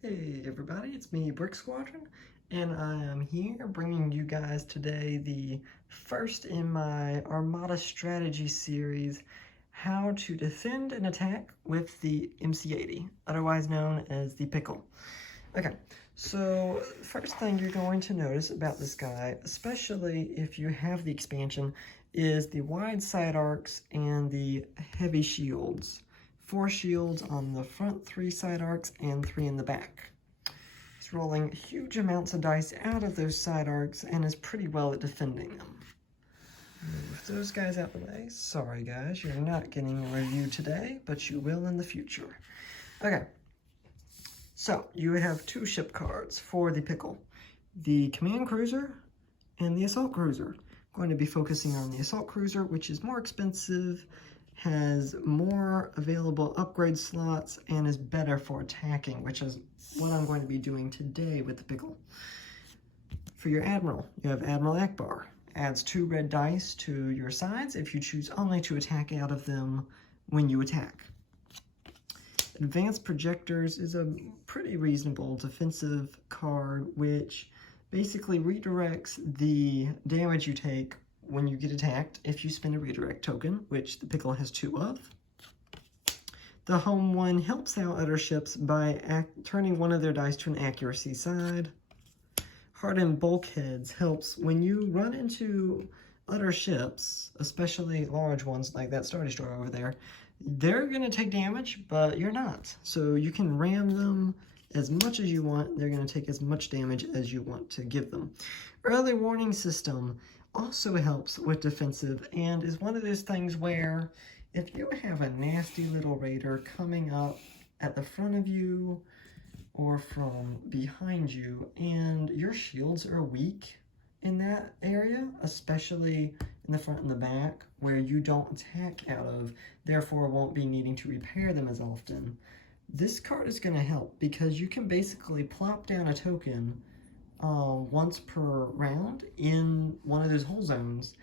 Hey everybody, it's me, Brick Squadron, and I am here bringing you guys today the first in my Armada Strategy series, how to defend an attack with the MC-80, otherwise known as the Pickle. Okay, so first thing you're going to notice about this guy, especially if you have the expansion, is the wide side arcs and the heavy shields. 4 shields on the front, 3 side arcs, and 3 in the back. He's rolling huge amounts of dice out of those side arcs and is pretty well at defending them. Move those guys out of the way. Sorry guys, you're not getting a review today, but you will in the future. Okay, so you have 2 ship cards for the Pickle. The Command Cruiser and the Assault Cruiser. I'm going to be focusing on the Assault Cruiser, which is more expensive, has more available upgrade slots, and is better for attacking, which is what I'm going to be doing today with the Pickle. For your Admiral, you have Admiral Akbar. Adds 2 red dice to your sides if you choose only to attack out of them when you attack. Advanced Projectors is a pretty reasonable defensive card, which basically redirects the damage you take when you get attacked if you spend a redirect token, which the Pickle has 2 of. The home one helps out other ships by turning one of their dice to an accuracy side. Hardened Bulkheads helps when you run into other ships, especially large ones like that Star Destroyer over there. They're going to take damage, but you're not. So you can ram them as much as you want. They're going to take as much damage as you want to give them. Early Warning System also helps with defensive and is one of those things where if you have a nasty little raider coming up at the front of you or from behind you and your shields are weak in that area, especially in the front and the back where you don't attack out of, therefore won't be needing to repair them as often, this card is going to help because you can basically plop down a token once per round in one of those hull zones,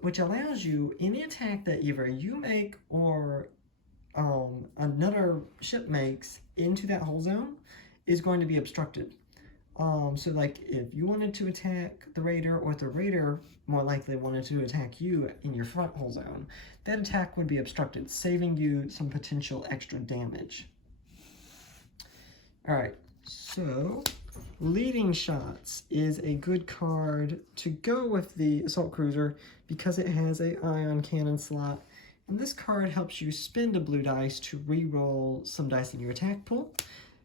which allows you any attack that either you make or another ship makes into that hull zone is going to be obstructed. So like if you wanted to attack the raider, or if the raider more likely wanted to attack you in your front hull zone, that attack would be obstructed, saving you some potential extra damage. Alright, so Leading Shots is a good card to go with the Assault Cruiser because it has a ion cannon slot, and this card helps you spend a blue dice to re-roll some dice in your attack pool.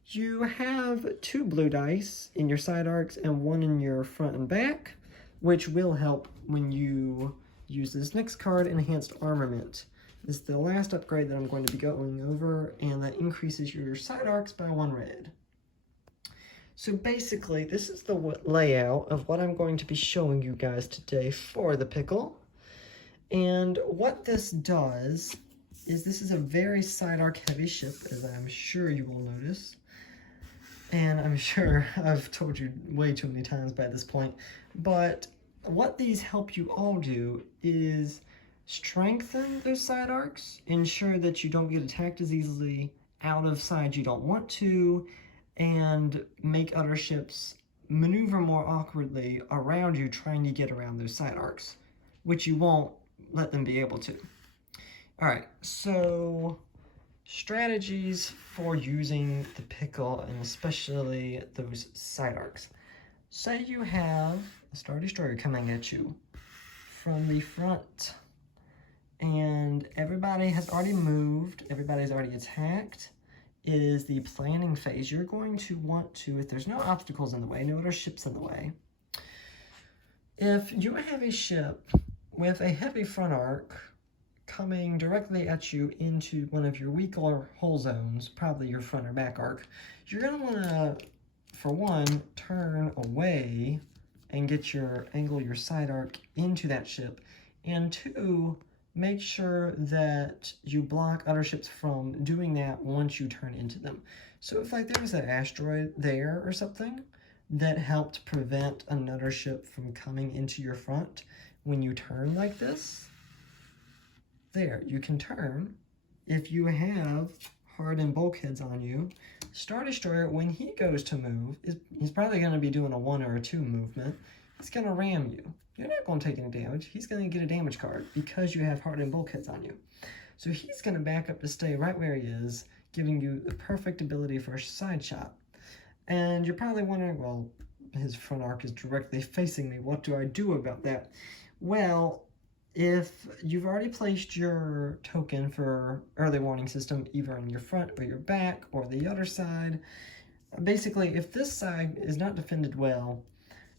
You have 2 blue dice in your side arcs and 1 in your front and back, which will help when you use this next card, Enhanced Armament. This is the last upgrade that I'm going to be going over, and that increases your side arcs by 1 red. So basically, this is the layout of what I'm going to be showing you guys today for the Pickle. And what this does is this is a very side arc heavy ship, as I'm sure you will notice. And I'm sure I've told you way too many times by this point. But what these help you all do is strengthen those side arcs, ensure that you don't get attacked as easily out of sides you don't want to, and make other ships maneuver more awkwardly around you trying to get around those side arcs, which you won't let them be able to. Alright, so strategies for using the Pickle, and especially those side arcs. Say you have a Star Destroyer coming at you from the front, and everybody has already moved, everybody's already attacked. It is the planning phase. You're going to want to, if there's no obstacles in the way, no other ships in the way, if you have a ship with a heavy front arc coming directly at you into one of your weaker hull zones, probably your front or back arc, you're going to want to, for one, turn away and get your angle your side arc into that ship, and 2, make sure that you block other ships from doing that once you turn into them. So if like there was an asteroid there or something that helped prevent another ship from coming into your front when you turn like this, there, you can turn. If you have hardened bulkheads on you, Star Destroyer, when he goes to move, he's probably going to be doing a 1 or a 2 movement. He's going to ram you. You're not going to take any damage. He's going to get a damage card because you have hardened bulkheads on you. So he's going to back up to stay right where he is, giving you the perfect ability for a side shot. And you're probably wondering, well, his front arc is directly facing me. What do I do about that? Well, if you've already placed your token for early warning system either on your front or your back or the other side, basically if this side is not defended well,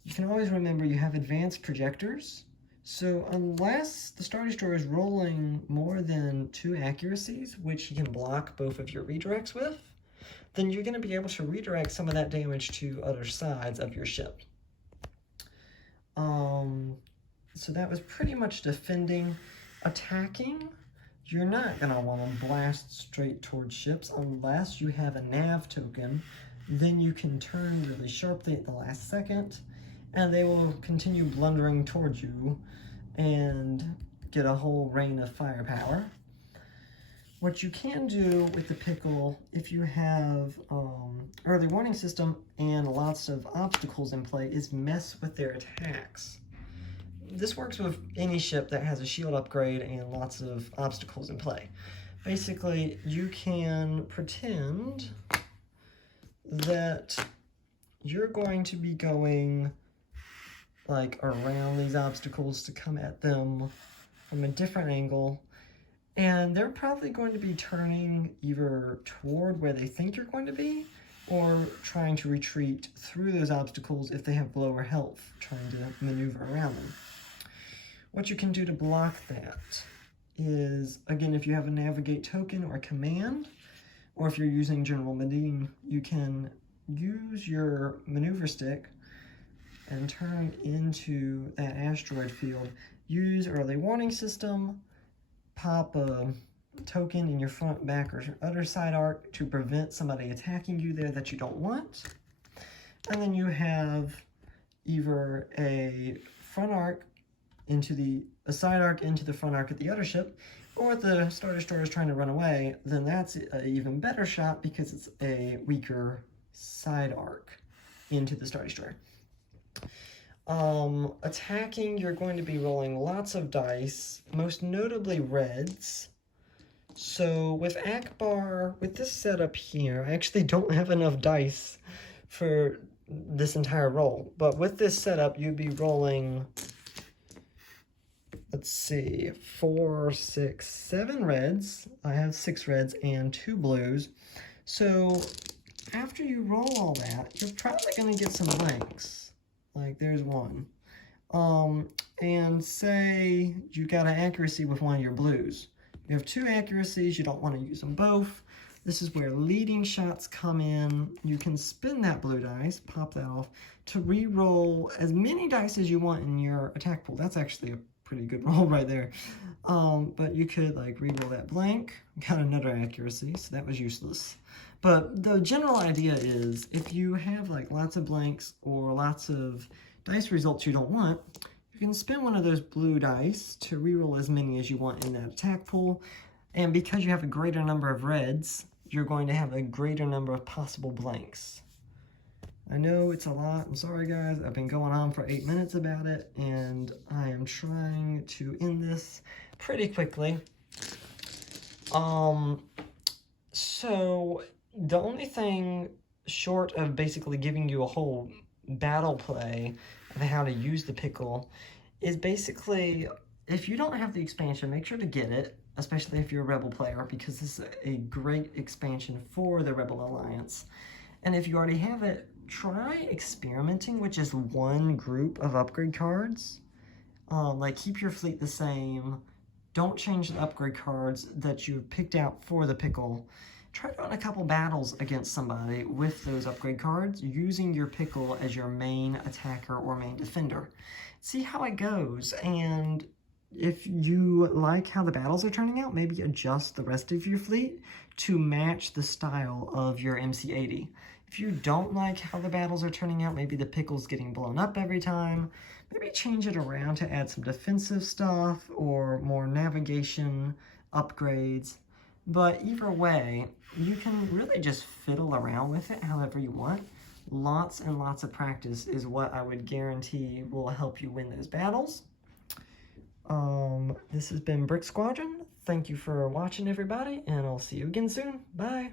you can always remember you have advanced projectors. So unless the Star Destroyer is rolling more than 2 accuracies, which he can block both of your redirects with, then you're going to be able to redirect some of that damage to other sides of your ship. So that was pretty much defending. Attacking, you're not going to want to blast straight towards ships unless you have a nav token. Then you can turn really sharply at the last second, and they will continue blundering towards you and get a whole rain of firepower. What you can do with the pickle, if you have early warning system and lots of obstacles in play, is mess with their attacks. This works with any ship that has a shield upgrade and lots of obstacles in play. Basically, you can pretend that you're going to be going like around these obstacles to come at them from a different angle, and they're probably going to be turning either toward where they think you're going to be or trying to retreat through those obstacles if they have lower health, trying to maneuver around them. What you can do to block that is, again, if you have a navigate token or a command, or if you're using General Medine, you can use your maneuver stick and turn into that asteroid field. Use early warning system, pop a token in your front, back, or other side arc to prevent somebody attacking you there that you don't want. And then you have either a front arc into a side arc into the front arc of the other ship, or if the Star Destroyer is trying to run away, then that's an even better shot because it's a weaker side arc into the Star Destroyer. Attacking, you're going to be rolling lots of dice, most notably reds. So with Akbar, with this setup here, I actually don't have enough dice for this entire roll, but with this setup, you'd be rolling, let's see, 4, 6, 7 reds. I have 6 reds and 2 blues. So after you roll all that, you're probably going to get some blanks. Like there's 1. And say you got an accuracy with one of your blues. You have 2 accuracies, you don't want to use them both. This is where leading shots come in. You can spin that blue dice, pop that off, to re-roll as many dice as you want in your attack pool. That's actually a pretty good roll right there. But you could like re-roll that blank, got another accuracy, so that was useless. But the general idea is if you have like lots of blanks or lots of dice results you don't want, you can spin one of those blue dice to re-roll as many as you want in that attack pool. And because you have a greater number of reds, you're going to have a greater number of possible blanks. I know it's a lot. I'm sorry, guys. I've been going on for 8 minutes about it, and I am trying to end this pretty quickly. So the only thing short of basically giving you a whole battle play of how to use the pickle is basically, if you don't have the expansion, make sure to get it, especially if you're a Rebel player, because this is a great expansion for the Rebel Alliance. And if you already have it, try experimenting with just one group of upgrade cards. Like keep your fleet the same. Don't change the upgrade cards that you've picked out for the pickle. Try to run a couple battles against somebody with those upgrade cards, using your pickle as your main attacker or main defender. See how it goes, and if you like how the battles are turning out, maybe adjust the rest of your fleet to match the style of your MC-80. If you don't like how the battles are turning out, maybe the pickle's getting blown up every time, maybe change it around to add some defensive stuff or more navigation upgrades. But either way, you can really just fiddle around with it however you want. Lots and lots of practice is what I would guarantee will help you win those battles. This has been Brick Squadron. Thank you for watching, everybody, and I'll see you again soon. Bye!